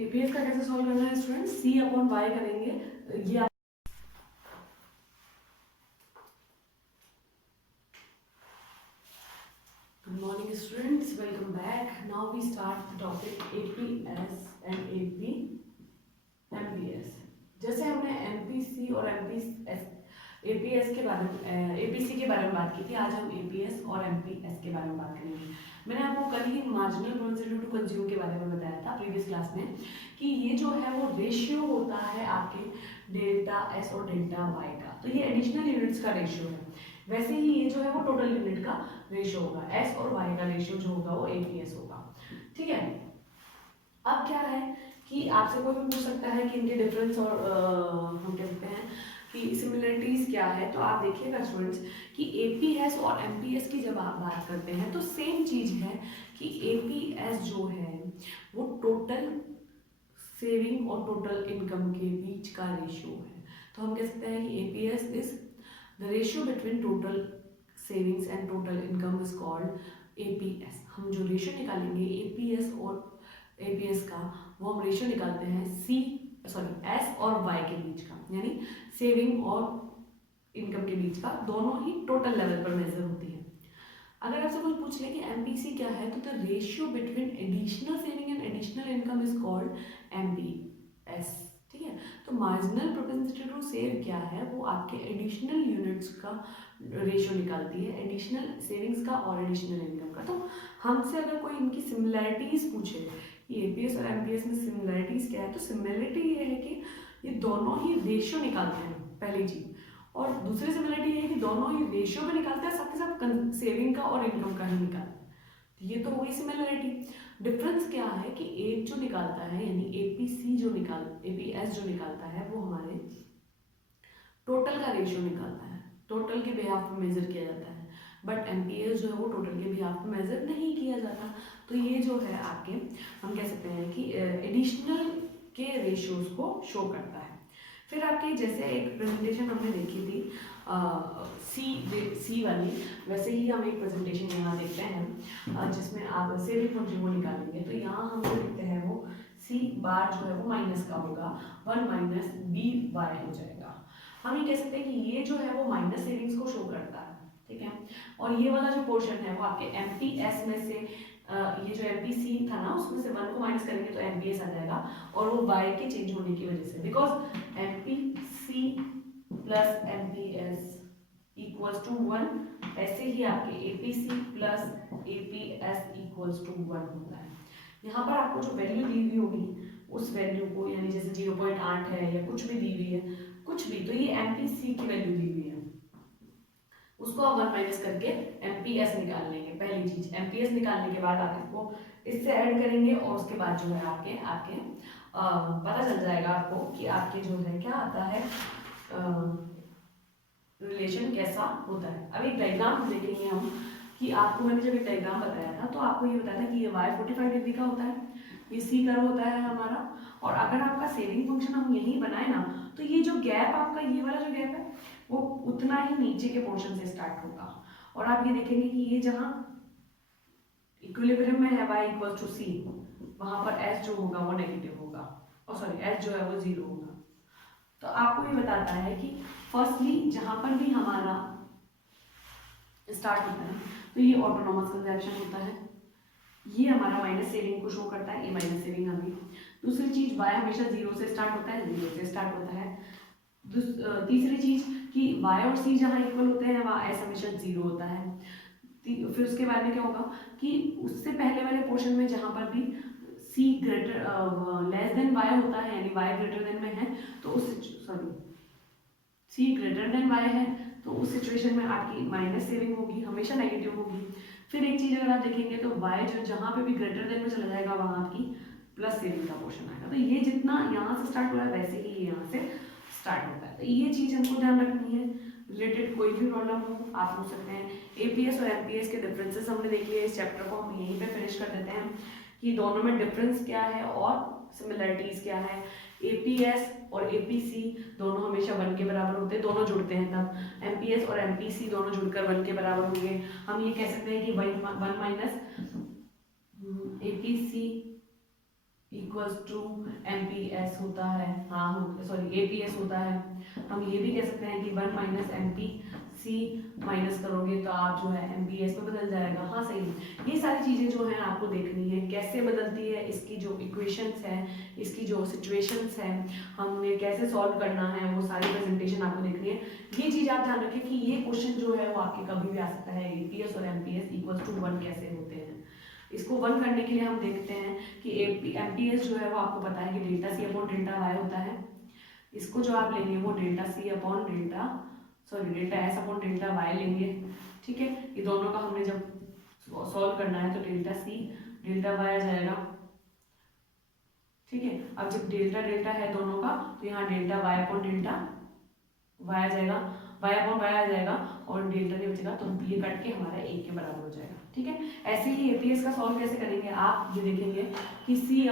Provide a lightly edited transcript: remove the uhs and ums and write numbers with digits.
APS का कैसे solve करना है स्टूडेंट, सी अपॉन वाई करेंगे ये। Good morning students, welcome back. Now we start the topic APS and MPS. जैसे हमने एमपीसी और एपीएस के बारे में एपीसी के बारे में बात की थी, आज हम एपीएस और एमपीएस के बारे में बात करेंगे। मैंने आपको कल ही मार्जिनल प्रोबेबिलिटी टू कंज्यूम के बारे में बताया था प्रीवियस क्लास में कि ये जो है वो रेशियो होता है आपके डेल्टा एस और डेल्टा वाई का। तो ये एडिशनल यूनिट्स का रेशियो है, वैसे ही ये जो है वो टोटल यूनिट का रेशियो होगा। एस और वाई का रेशियो जो होगा वो एपीएस होगा। ठीक है, अब क्या है कि आपसे कोई भी पूछ सकता है कि इनके डिफरेंस और हम कह सकते हैं कि सिमिलरिटीज क्या है। तो आप देखिएगा स्टूडेंट्स कि एपीएस और एमपीएस की जब आप बात करते हैं तो सेम चीज है कि एपीएस जो है वो टोटल सेविंग और टोटल इनकम के बीच का रेशियो है। तो हम कह सकते हैं कि APS is the ratio between total savings and total income is called APS. हम जो रेशियो निकालेंगे एपीएस और एपीएस का, वो हम रेशियो निकालते हैं एस और वाई के बीच का, यानी सेविंग और इनकम के बीच का, दोनों ही टोटल लेवल पर मेजर होती है। अगर आपसे कुछ पूछ ले कि एमपीसी क्या है, तो the ratio between additional saving and additional income is called MPS. ठीक है, तो मार्जिनल प्रोपेंसिटी टू सेव क्या है, वो आपके एडिशनल यूनिट्स का रेशियो निकालती है, एडिशनल सेविंग्स का और एडिशनल इनकम का। तो हमसे अगर कोई इनकी सिमिलैरिटीज पूछे कि एपीएस और एमपीएस में सिमिलैरिटीज क्या है, तो सिमिलैरिटी ये है कि ये दोनों ही रेशियो निकालते हैं, पहली चीज। और दूसरी सिमिलरिटी ये है कि दोनों ही रेशियो में निकालते हैं, साथ ही साथ सेविंग का और इनकम का ही निकालते हैं। ये तो वही सिमिलरिटी। डिफरेंस क्या है कि एक जो निकालता है यानी एपीएस जो निकालता है वो हमारे टोटल का रेशियो निकालता है, टोटल के बिहाफ में मेजर किया जाता है। बट एमपीएस जो है वो टोटल के बिहाफ में मेजर नहीं किया जाता। तो ये जो है आपके, हम कह सकते हैं कि एडिशनल के रेशियोज को शो करता है। फिर आपके जैसे एक प्रेजेंटेशन हमने देखी थी सी वाली, वैसे ही हम एक प्रेजेंटेशन यहाँ देखते हैं जिसमें आप सेविंग फंक्शन को निकालेंगे। तो यहाँ हम जो लिखते हैं वो सी बार जो है वो माइनस का होगा, 1 माइनस बी वाई हो जाएगा। हम ये कह सकते हैं कि ये जो है वो माइनस सेविंग्स को शो करता है। ठीक है, और ये वाला जो पोर्शन है वो आपके एमपीएस में से ये जो एमपीसी था ना, उसमें से 1 को माइनस करेंगे तो एमपीएस आ जाएगा, और वो वाई के चेंज होने की वजह से, because MPC plus MPS equals to 1, ऐसे ही आपके APC plus APS equals to 1 होता है। यहाँ पर आपको जो वैल्यू दी हुई होगी उस वैल्यू को, यानी जैसे 0.8 है या कुछ भी दी हुई है, कुछ भी, तो ये एमपीसी की वैल्यू दी हुई है, उसको आप 1 माइनस करके एमपीएस निकाल लेंगे। पहली चीज, एमपीएस निकालने के बाद आप इसको इससे ऐड करेंगे और उसके बाद जो है आपके आपके पता चल जाएगा आपको कि आपके जो है क्या आता है, रिलेशन कैसा होता है। अब एक डायग्राम देखेंगे हम कि आपको मैंने जब एक डायग्राम बताया था तो आपको ये बताया था कि ये y 45 डिग्री का होता है, ये सी कर्व होता है हमारा, और अगर आपका सेविंग फंक्शन हम यहीं बनाए ना, तो ये जो गैप आपका, ये वाला जो गैप है वो उतना ही नीचे के पोर्शन से स्टार्ट होगा। और आप ये देखेंगे कि ये जहाँ इक्विलिब्रियम में है y इक्वल टू सी, वहां पर s जो होगा वो नेगेटिव होगा, और सॉरी s जो है वो 0 होगा। तो आपको ये बताता है कि फर्स्टली जहां पर भी हमारा स्टार्ट होता है तो ये ऑटोनॉमस कंजप्शन होता है, ये हमारा माइनस सेविंग को शो करता है, ये माइनस सेविंग आ गई। दूसरी चीज, y हमेशा 0 से स्टार्ट होता है, 0 से स्टार्ट होता है। तीसरी चीज कि y और c जहाँ इक्वल होते हैं वहाँ s हमेशा 0 होता है। फिर उसके बाद में क्या होगा कि उससे पहले वाले पोर्शन में जहाँ पर भी c greater less than y होता है, यानी y ग्रेटर देन में है, तो उस c ग्रेटर देन y है, तो उस सिचुएशन में आपकी माइनस सेविंग होगी, हमेशा नेगेटिव होगी। फिर एक चीज अगर आप देखेंगे तो y जो जहाँ पे भी ग्रेटर देन में चला जाएगा वहाँ आपकी प्लस सेविंग का पोर्शन आएगा। तो ये जितना यहाँ से स्टार्ट हुआ है वैसे ही यहाँ से स्टार्ट होता है। तो ये चीज हमको ध्यान रखनी है। रिलेटेड कोई भी प्रॉब्लम हो आप पूछ सकते हैं। एपीएस और एमपीएस के डिफरेंसेस हमने देख लिए, इस चैप्टर को हम यहीं पे फिनिश कर देते हैं कि दोनों में डिफरेंस क्या है और सिमिलरिटीज क्या है। एपीएस और एपीसी दोनों हमेशा 1 के बराबर होते हैं, दोनों जुड़ते हैं तब। एमपीएस और एमपीसी दोनों जुड़कर 1 के बराबर होंगे। हम ये कह सकते हैं कि 1 minus APC equals to M P S होता है, हाँ सॉरी ए पी एस होता है। हम ये भी कह सकते हैं कि 1 minus M P C minus करोगे तो आप जो है एम पी एस में बदल जाएगा। हाँ सही है। ये सारी चीज़ें जो हैं आपको देखनी है कैसे बदलती है, इसकी जो इक्वेशंस है, इसकी जो सिचुएशंस है, हमें कैसे सॉल्व करना है, वो सारी प्रेजेंटेशन आपको देखनी है। ये चीज़ आप ध्यान रखें कि ये क्वेश्चन जो है वो आपके कभी भी आ सकता है, ए पी एस और M P S equals to 1 कैसे होते हैं। इसको 1 करने के लिए हम देखते हैं कि एम पी एस जो है वो आपको पता है कि delta C upon delta Y होता है। इसको जो आप लेंगे वो delta C upon delta delta S upon delta Y लेंगे। ठीक है, ये दोनों का हमने जब सॉल्व करना है तो डेल्टा सी डेल्टा वाई आ जाएगा। ठीक है, अब जब डेल्टा डेल्टा है दोनों का तो यहाँ delta Y upon delta Y आ जाएगा, वाई अपॉन वाई आ जाएगा और डेल्टा नहीं बचेगा तो ये कट के हमारा एक के बराबर हो जाएगा। ठीक है, ऐसे ही एपीएस का सॉल्व कैसे करेंगे आप ये देखेंगे कि सी